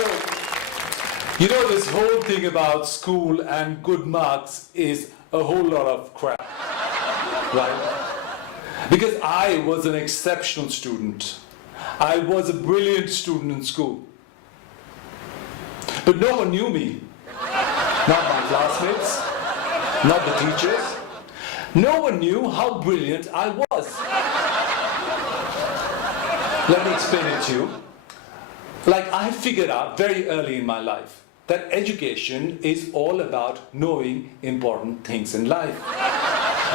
So, you know, this whole thing about school and good marks is a whole lot of crap, right? Because I was an exceptional student. I was a brilliant student in school. But no one knew me. Not my classmates, not the teachers. No one knew how brilliant I was. Let me explain it to you. Like, I figured out very early in my life that education is all about knowing important things in life.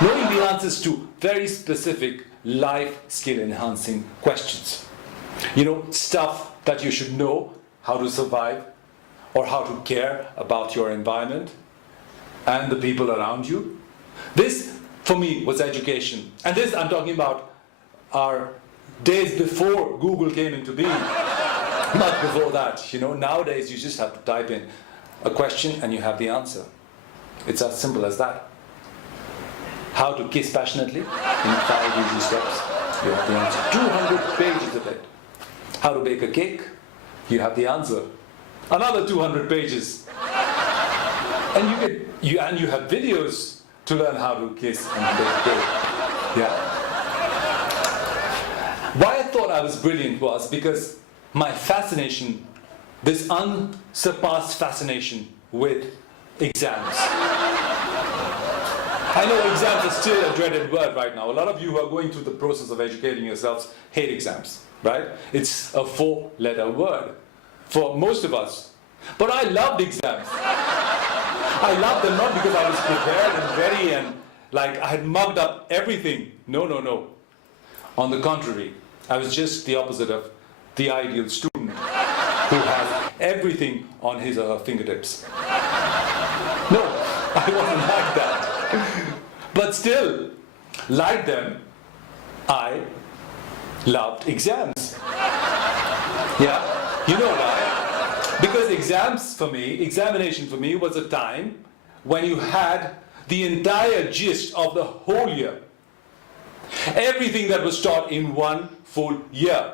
Knowing the answers to very specific life skill enhancing questions. You know, stuff that you should know how to survive or how to care about your environment and the people around you. This, for me, was education. And this, I'm talking about our days before Google came into being. Not before that. You know, nowadays you just have to type in a question and you have the answer. It's as simple as that. How to kiss passionately in 5 easy steps. You have the answer. 200 pages of it. How to bake a cake. You have the answer. Another 200 pages. And you have videos to learn how to kiss and bake a cake. Yeah. Why I thought I was brilliant was because my fascination, this unsurpassed fascination with exams. I know exams are still a dreaded word right now. A lot of you who are going through the process of educating yourselves hate exams, right? It's a 4-letter word for most of us. But I loved exams. I loved them not because I was prepared and ready and like I had mugged up everything. No, no, no. On the contrary, I was just the opposite of the ideal student who has everything on his or her fingertips. No, I wasn't like that. But still, like them, I loved exams. Yeah, you know why? Because examination for me was a time when you had the entire gist of the whole year. Everything that was taught in one full year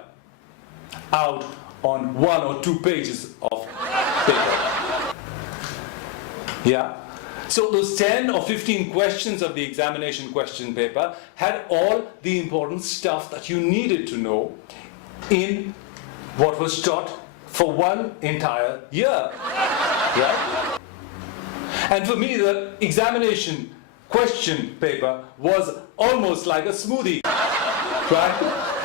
out on 1 or 2 pages of paper. Yeah. So those 10 or 15 questions of the examination question paper had all the important stuff that you needed to know in what was taught for one entire year. Right? And for me, the examination question paper was almost like a smoothie. Right?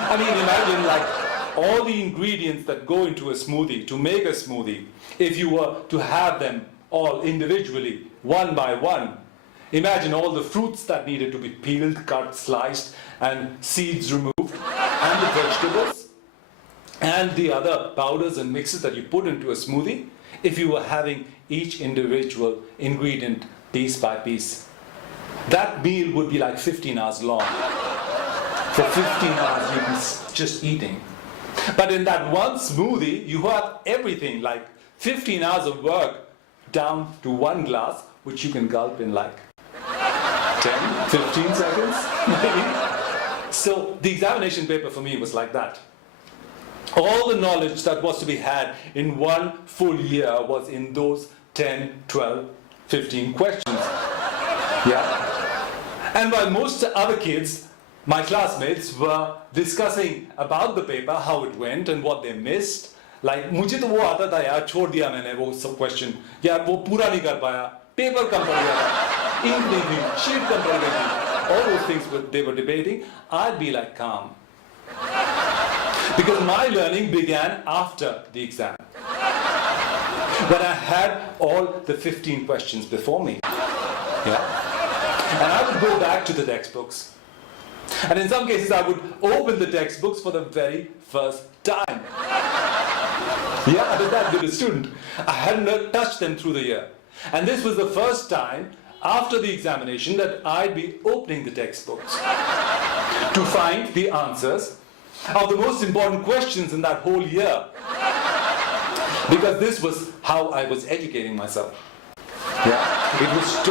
I mean, imagine like all the ingredients that go into a smoothie, to make a smoothie, if you were to have them all individually, one by one. Imagine all the fruits that needed to be peeled, cut, sliced, and seeds removed, and the vegetables, and the other powders and mixes that you put into a smoothie, if you were having each individual ingredient piece by piece. That meal would be like 15 hours long. For 15 hours you'd be just eating. But in that one smoothie, you have everything, like 15 hours of work down to one glass, which you can gulp in like 10, 15 seconds, maybe. So the examination paper for me was like that. All the knowledge that was to be had in one full year was in those 10, 12, 15 questions. Yeah. And while most other kids, my classmates, were discussing about the paper, how it went and what they missed, like मुझे तो वो आता था यार, छोड़ दिया मैंने वो सब question, यार वो पूरा नहीं कर पाया, paper कम पड़ गया था, ink नहीं थी, sheet कम पड़ गई थी, all those things they were debating. I'd be like calm, because my learning began after the exam, when I had all the 15 questions before me. Yeah. And I would go back to the textbooks. And in some cases, I would open the textbooks for the very first time. Yeah, I was that good a student. I hadn't touched them through the year. And this was the first time after the examination that I'd be opening the textbooks to find the answers of the most important questions in that whole year. Because this was how I was educating myself. Yeah, it was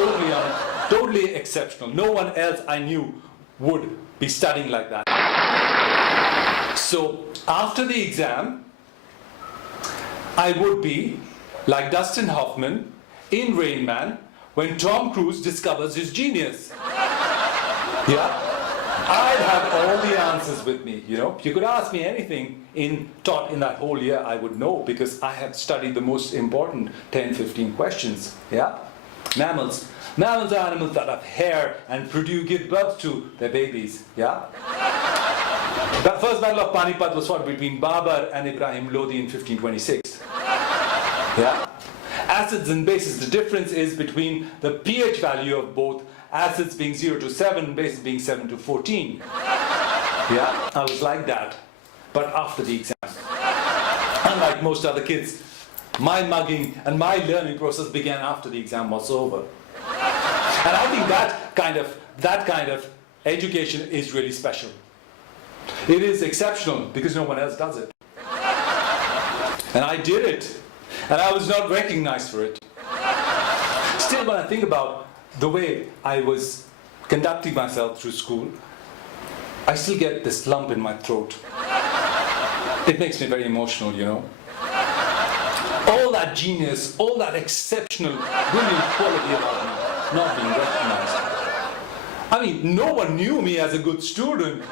totally exceptional. No one else I knew would be studying like that. So after the exam, I would be like Dustin Hoffman in Rain Man when Tom Cruise discovers his genius. Yeah? I'd have all the answers with me, you know. You could ask me anything taught in that whole year, I would know, because I had studied the most important 10, 15 questions. Yeah? Mammals. Mammals are animals that have hair and give birth to their babies. Yeah? The first battle of Panipat was fought between Babur and Ibrahim Lodi in 1526. Yeah? Acids and bases. The difference is between the pH value of both, acids being 0 to 7, bases being 7 to 14. Yeah? I was like that, but after the exam. Unlike most other kids, my mugging and my learning process began after the exam was over. And I think that kind of education is really special. It is exceptional because no one else does it. And I did it. And I was not recognized for it. Still, when I think about the way I was conducting myself through school, I still get this lump in my throat. It makes me very emotional, you know. All that genius, all that exceptional, brilliant quality about me not being recognized. I mean, no one knew me as a good student.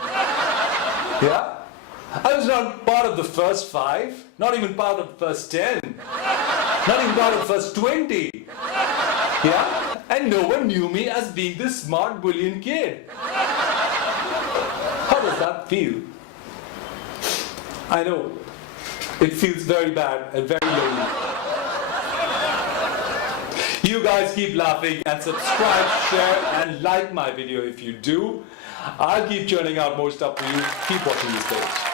Yeah? I was not part of the first 5, not even part of the first 10, not even part of the first 20. Yeah? And no one knew me as being this smart, brilliant kid. How does that feel? I know. It feels very bad and very lonely. You guys keep laughing and subscribe, share and like my video if you do. I'll keep churning out more stuff for you. Keep watching this page.